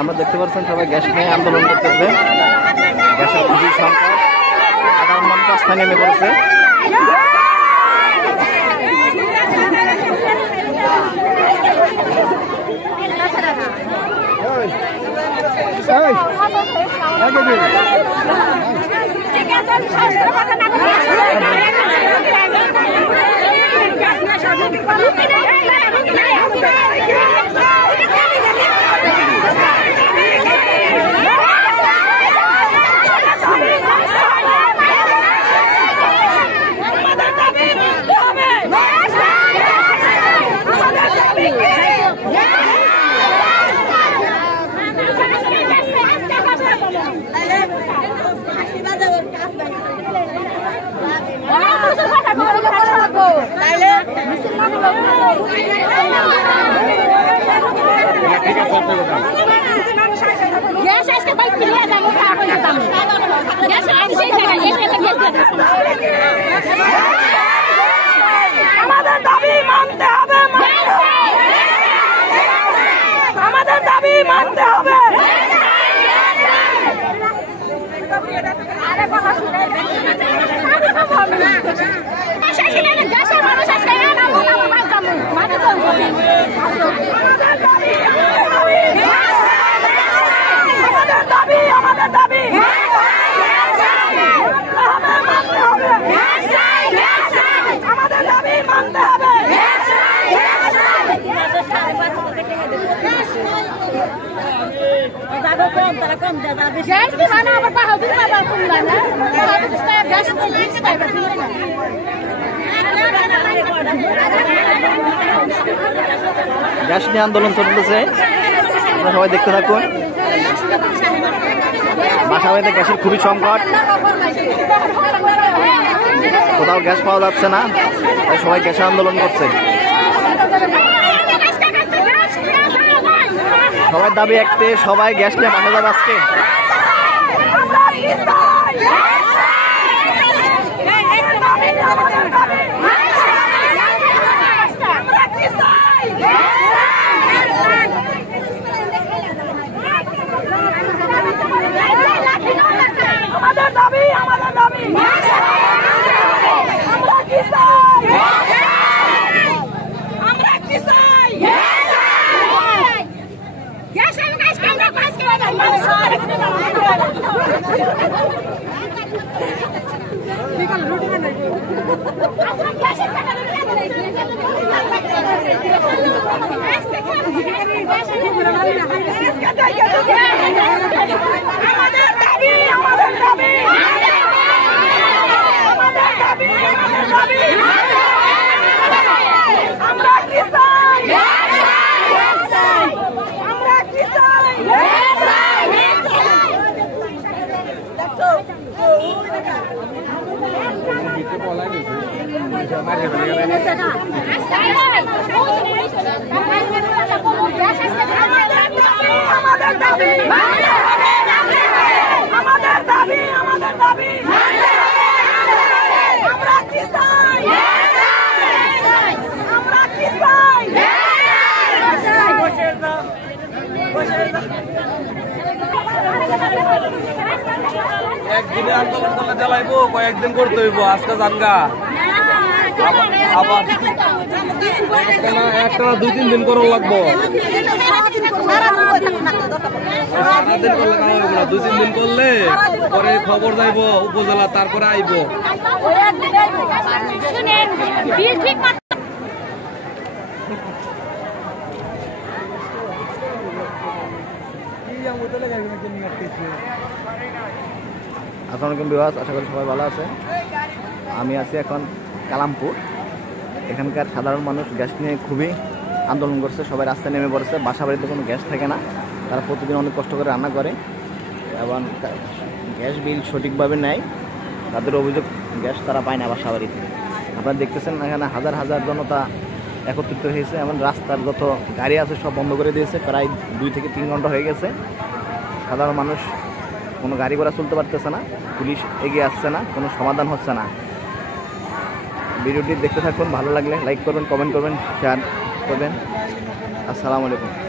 আমরা দেখতে পাচ্ছেন সবাই গ্যাস নিয়ে আন্দোলন করতেছে। গ্যাসের খুবই সংকট, সাধারণ মানুষ রাস্তায় নেমে পড়েছে। আমাদের দাবি মানতে হবে, আমাদের দাবি মানতে হবে। আমাদের দাবি আমাদের দাবি মানতে হবে। গ্যাস নিয়ে আন্দোলন চলতেছে, আপনারা সবাই দেখতে থাকুন। বাসা বাড়িতে গ্যাসের খুবই সংকট, কোথাও গ্যাস পাওয়া যাচ্ছে না, তাই সবাই গ্যাসের আন্দোলন করছে। সবার দাবি একটাই, সবাই গ্যাস নিয়ে বাসা যাবে আজকে। আমাদের দাবি আমাদের দাবি আমরা কি চাই, আমরা কি চাই। আমাদের দাবি আমাদের দাবি আমাদের দাবি আমাদের দাবি আমরা কি চাই, আমরা কি চাই। আমাদের দাবি আমাদের দাবি আমাদের দাবি আমরা কি চাই, আমরা কি চাই। একদিনে আন্দোলন করলে জ্বালাইবো, কয়েকদিন করতে হইব। আজকে জানগা আবার একটা 2-3 দিন করা লাগবো। 2-3 দিন করলে পরে খবর যাইব উপজেলা, তারপরে আইব। আসসালামু আলাইকুম ভিউয়ার্স, আশা করি সবাই ভালো আছে। আমি আছি এখন কালামপুর। এখানকার সাধারণ মানুষ গ্যাস নিয়ে খুবই আন্দোলন করছে, সবাই রাস্তায় নেমে পড়েছে। বাসা বাড়িতে কোনো গ্যাস থাকে না, তারা প্রতিদিন অনেক কষ্ট করে রান্না করে এবং গ্যাস বিল সঠিকভাবে নেয়। তাদের অভিযোগ গ্যাস তারা পায় না বাসা বাড়িতে। আপনারা দেখতেছেন এখানে হাজার হাজার জনতা একত্রিত হয়েছে, এমন রাস্তার যত গাড়ি আছে সব বন্ধ করে দিয়েছে। প্রায় 2 থেকে 3 ঘন্টা হয়ে গেছে। সাধারণ মানুষ কোনো গাড়ি ঘোড়া চলতে পারতেছে না, পুলিশ এগিয়ে আসছে না, কোনো সমাধান হচ্ছে না। ভিডিওটি দেখতে থাকুন, ভালো লাগলে লাইক করবেন, কমেন্ট করবেন, শেয়ার করবেন। আসসালামু আলাইকুম।